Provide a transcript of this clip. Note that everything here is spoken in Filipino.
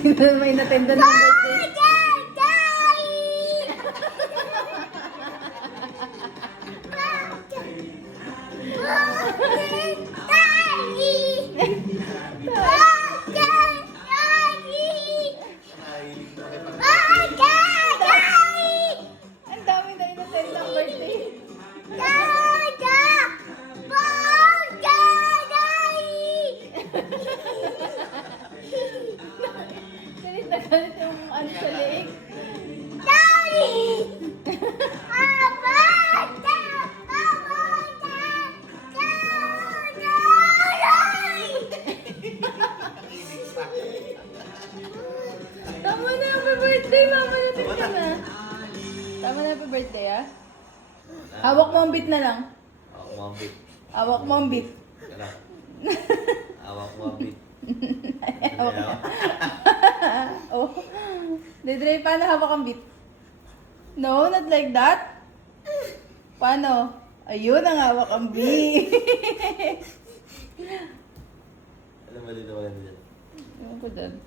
Sino na may natenda ng birthday? Ang dami na inattend ng birthday. Galit na galit yung ano sa leeg. Tama na, happy birthday, mama natin ka na. Tama na, happy birthday, ah. Hawak mo ang beat na lang. Hawak mo ang beat. Hawak mo ang beat. Kala. Hawak mo ang beat. Hawak mo. Oh. Didre, paano hawak ang beat? No, not like that. Paano? Ayun ang hawak ang beat. Ano ba dito wala dyan? Ewan ko dyan.